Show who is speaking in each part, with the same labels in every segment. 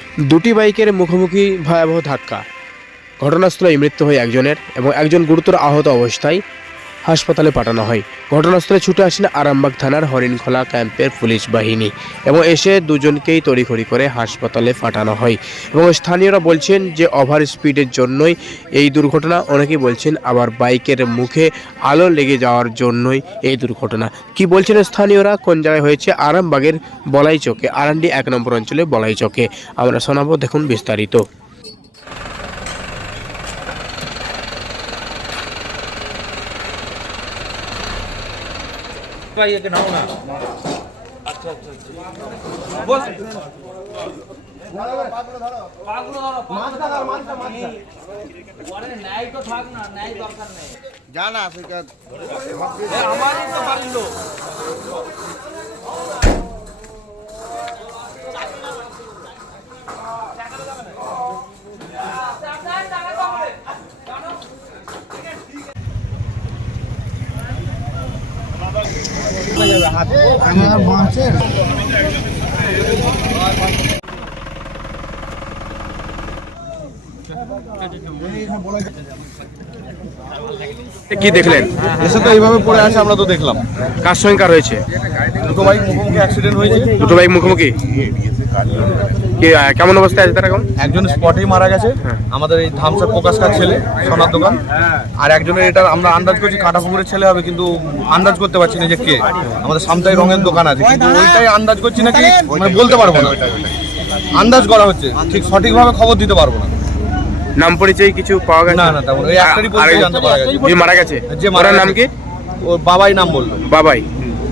Speaker 1: দুটি বাইকের মুখোমুখি ভয়াবহ ধাক্কা। ঘটনাস্থলে মৃত্যু হয় একজনের এবং একজন গুরুতর আহত অবস্থায় হাসপাতালে পাঠানো হয়। ঘটনাস্থলে ছুটে আসেন আরামবাগ থানার হরিণখোলা ক্যাম্পের পুলিশ বাহিনী এবং এসে দুজনকেই তড়িঘড়ি করে হাসপাতালে পাঠানো হয়। এবং স্থানীয়রা বলছেন যে ওভার স্পিডের জন্যই এই দুর্ঘটনা, অনেকেই বলছেন আবার বাইকের মুখে আলো লেগে যাওয়ার জন্যই এই দুর্ঘটনা। কি বলছেন স্থানীয়রা, কোন জায়গায় হয়েছে? আরামবাগের বলাই চকে, আরান্ডি 1 নম্বর অঞ্চলে বলাই চকে। আমরা শোনাবো, দেখুন বিস্তারিত।
Speaker 2: भाई ये नाम ना अच्छा अच्छा अच्छा बोल पागलो धरो मानता अरे न्याय तो থাক না न्याय দরকার নেই জানা আছে কি আমারই তো বাড়ির লোক
Speaker 1: কি দেখলেন?
Speaker 3: এসে তো এইভাবে পড়ে আছে, আমরা তো দেখলাম।
Speaker 1: কার সঙ্গে কার হয়েছে?
Speaker 3: দুটো বাইক মুখোমুখি অ্যাক্সিডেন্ট হয়েছে।
Speaker 1: দুটো বাইক মুখোমুখি? কেমন অবস্থায় আছে তারা এখন?
Speaker 3: একজন স্পটেই মারা গেছে, আমাদের এই ধামসার প্রকাশকার ছেলে, সোনার দোকান। আর একজনের এটা আমরা আন্দাজ করছি কাটাপুকুরের ছেলে হবে, কিন্তু আন্দাজ করতে পারছি না যে কে। আমাদের সামতাই রঙের দোকান আছে, কিন্তু ওইটাই আন্দাজ করছি নাকি মানে বলতে পারবো না। আন্দাজ করা হচ্ছে, ঠিক সঠিকভাবে খবর দিতে পারবো না।
Speaker 1: নাম পরিচয় কিছু পাওয়া গেছে?
Speaker 3: না না, তেমন ওই একটারই পরিচয় জানতে পারা গেছে।
Speaker 1: যে মারা গেছে,
Speaker 3: যে
Speaker 1: ওনার নাম কি?
Speaker 3: ওর বাবাই নাম বললো।
Speaker 1: বাবাই।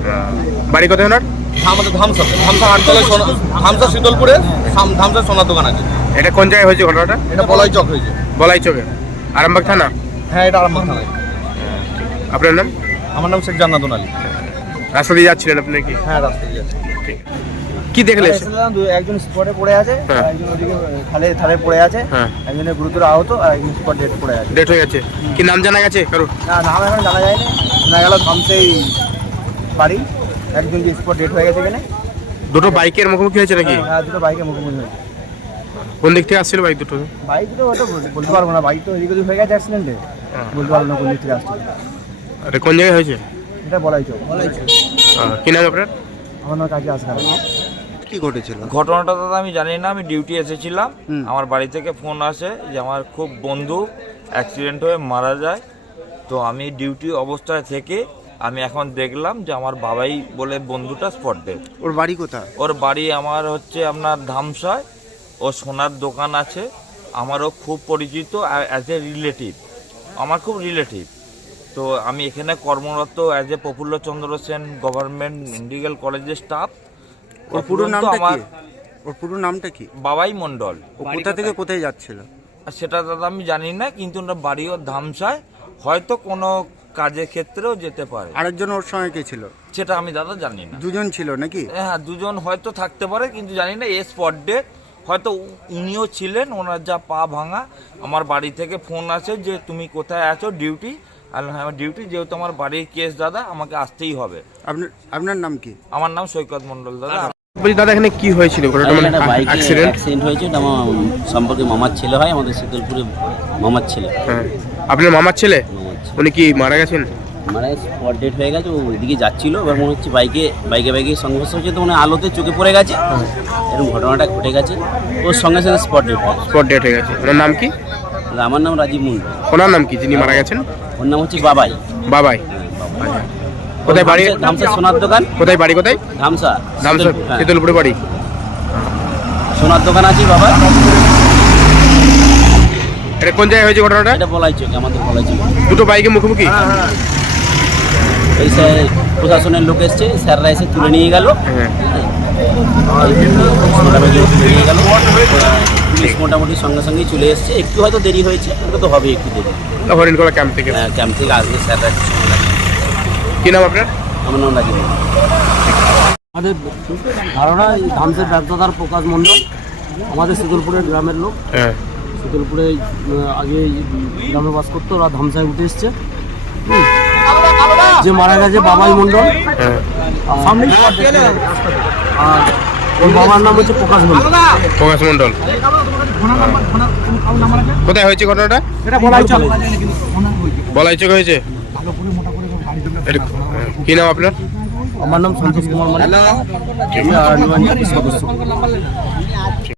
Speaker 1: বাড়ি কোথায় ওনার?
Speaker 3: আমাদের ধামসা 8তলায়, ধামসা শীতলপুরে ধামসার সোনার দোকান আছে।
Speaker 1: এটা কোন জায়গায় হয়েছে ঘটনাটা?
Speaker 3: এটা বলাই চক হয়েছে।
Speaker 1: বলাই চকে, আরামবাগ থানা?
Speaker 3: হ্যাঁ, এটা আরামবাগ থানায়।
Speaker 1: আপনার নাম?
Speaker 3: আমার নাম শেখ জান্নাতুল আলী।
Speaker 1: রাস্তা দিয়ে যাচ্ছিলেন আপনি কি?
Speaker 3: হ্যাঁ, রাস্তা দিয়ে যাচ্ছি।
Speaker 1: ঠিক। কি দেখলেন?
Speaker 4: একজন স্পটে পড়ে আছে, একজন ওদিকে থালে পড়ে আছে, একজনের গুরুতর আহত, আর একজন স্পট ডেট পড়ে আছে।
Speaker 1: ডেট হয়ে গেছে। কি নাম জানা গেছে কারো?
Speaker 4: না, নাম এখন জানা যায়নি। জানা গেল ধামসেই বাড়ি, একজন যে স্পট ডেট হয়ে গেছে এখানে।
Speaker 1: দুটো বাইকের মুখোমুখি হয়েছে নাকি?
Speaker 4: হ্যাঁ, দুটো বাইকের মুখোমুখি হয়েছে।
Speaker 1: কোন দিক থেকে আসছিল বাইক দুটো?
Speaker 4: বাইক দুটো হয়তো বলতে পারবো না, বাইক তো এদিক ওদিক হয়ে গেছে অ্যাক্সিডেন্টে, বলতে পারবো না কোন দিক থেকে আসছে।
Speaker 1: আরে কোন জায়গায় হয়েছে?
Speaker 4: এটা বলাই চোখ।
Speaker 1: কি নাম আপনার?
Speaker 4: আমার নাম কাজে আসবে।
Speaker 5: কি ঘটেছিল?
Speaker 2: ঘটনাটা দাদা আমি জানি না, আমি ডিউটি এসেছিলাম। আমার বাড়ি থেকে ফোন আসে যে আমার খুব বন্ধু অ্যাক্সিডেন্ট হয়ে মারা যায়। তো আমি ডিউটি অবস্থায় থেকে আমি এখন দেখলাম যে আমার বাবাই বলে বন্ধুটা স্পট ডেড।
Speaker 5: ওর বাড়ি কোথায়?
Speaker 2: ওর বাড়ি আমার হচ্ছে আপনার ধামসায়। ও সোনার দোকান আছে, আমারও খুব পরিচিত অ্যাজ এ রিলেটিভ, আমার খুব রিলেটিভ। তো আমি এখানে কর্মরত as a Prafullachandra Sen government medical কলেজের স্টাফ।
Speaker 5: ওর পুরো নামটা কি? ওর পুরো নামটা কি?
Speaker 2: বাবাই মণ্ডল।
Speaker 5: ও কোথা থেকে কোথায় যাচ্ছিল?
Speaker 2: সেটা দাদা আমি জানি না, কিন্তু ওনার বাড়িও ধামসায়, হয়তো কোনো কাজের ক্ষেত্রেও যেতে পারে।
Speaker 5: আরেকজন ওর সঙ্গে কে ছিল?
Speaker 2: সেটা আমি দাদা জানি না।
Speaker 5: দুজন ছিল নাকি?
Speaker 2: হ্যাঁ, দুজন হয়তো থাকতে পারে, কিন্তু জানি না। এ স্পট ডেট হয়তো উনিও ছিলেন, ওনার যা পা ভাঙা। আমার বাড়ি থেকে ফোন আসে যে তুমি কোথায় আছো? ডিউটি। আর হ্যাঁ, আমার ডিউটি, যেহেতু আমার বাড়ির কেস দাদা, আমাকে আসতেই হবে।
Speaker 5: আপনার নাম কি?
Speaker 2: আমার নাম সৈকত মণ্ডল দাদা।
Speaker 1: বলছি দাদা, এখানে কি হয়েছিল?
Speaker 6: অ্যাক্সিডেন্ট হয়েছে, এটা আমার সম্পর্কে মামার ছেলে হয়, আমাদের শীতলপুরে মামার ছেলে।
Speaker 1: হ্যাঁ, আপনার মামার ছেলে? উনি কি মারা গেছেন?
Speaker 6: মানে স্পট ডেট হয়ে গেছে, ও ওইদিকে যাচ্ছিল, এবার মনে হচ্ছে বাইকে সংঘর্ষ হচ্ছে, তো মানে আলোতে চোখে পড়ে গেছে, এরকম ঘটনাটা ঘটে গেছে। ওর সঙ্গে সঙ্গে
Speaker 1: স্পট ডেট হয়ে গেছে। ওনার নাম কি?
Speaker 6: আমার নাম রাজীব মুন্ডু।
Speaker 1: ওনার নাম কি যিনি মারা গেছেন?
Speaker 6: ওর নাম হচ্ছে বাবাই।
Speaker 1: বাবাই। কোথায় বাড়ি?
Speaker 6: ধামসা সোনার দোকান।
Speaker 1: কোথায় বাড়ি? কোথায়?
Speaker 6: ধামসা
Speaker 1: শীতলপুরে বাড়ি।
Speaker 6: সোনার দোকান আছে বাবা।
Speaker 1: এটা কোন জায়গায় হয়েছে ঘটনাটা?
Speaker 6: এটা বলাই চোখে, আমাদের বলাই চোখে।
Speaker 1: দুটো বাইকের মুখোমুখি?
Speaker 6: এই প্রশাসনের লোক এসছে, স্যাররা এসে তুলে নিয়ে গেল। নিয়ে গেল পুলিশ, মোটামুটি সঙ্গে সঙ্গেই চলে এসছে। একটু হয়তো দেরি হয়েছে, ওটা তো হবে একটু দেরি।
Speaker 1: হরিণখোলা ক্যাম্প থেকে?
Speaker 6: হ্যাঁ, ক্যাম্প থেকে আসবে স্যাররা।
Speaker 1: কি নাম আপনার?
Speaker 6: আমার নাম রাজীব।
Speaker 4: আমাদের ধারণা ধামসের ব্যবসাদার প্রকাশ মণ্ডল আমাদের শীতলপুরের গ্রামের লোক। শীতলপুরে আগে গ্রামে বাস করতো, ওরা ধামসায় উঠে এসছে। যে মারা গেছে বাবাই মণ্ডল, আর ওর বাবার নাম হচ্ছে প্রকাশ মন্ডল।
Speaker 1: প্রকাশ মণ্ডল। কোথায় হয়েছে ঘটনাটা?
Speaker 4: এটা বলাই চলে।
Speaker 1: বলাই চোখে হয়েছে। কি নাম আপনার?
Speaker 4: আমার নাম সন্তোষ কুমার মালিক, সদস্য।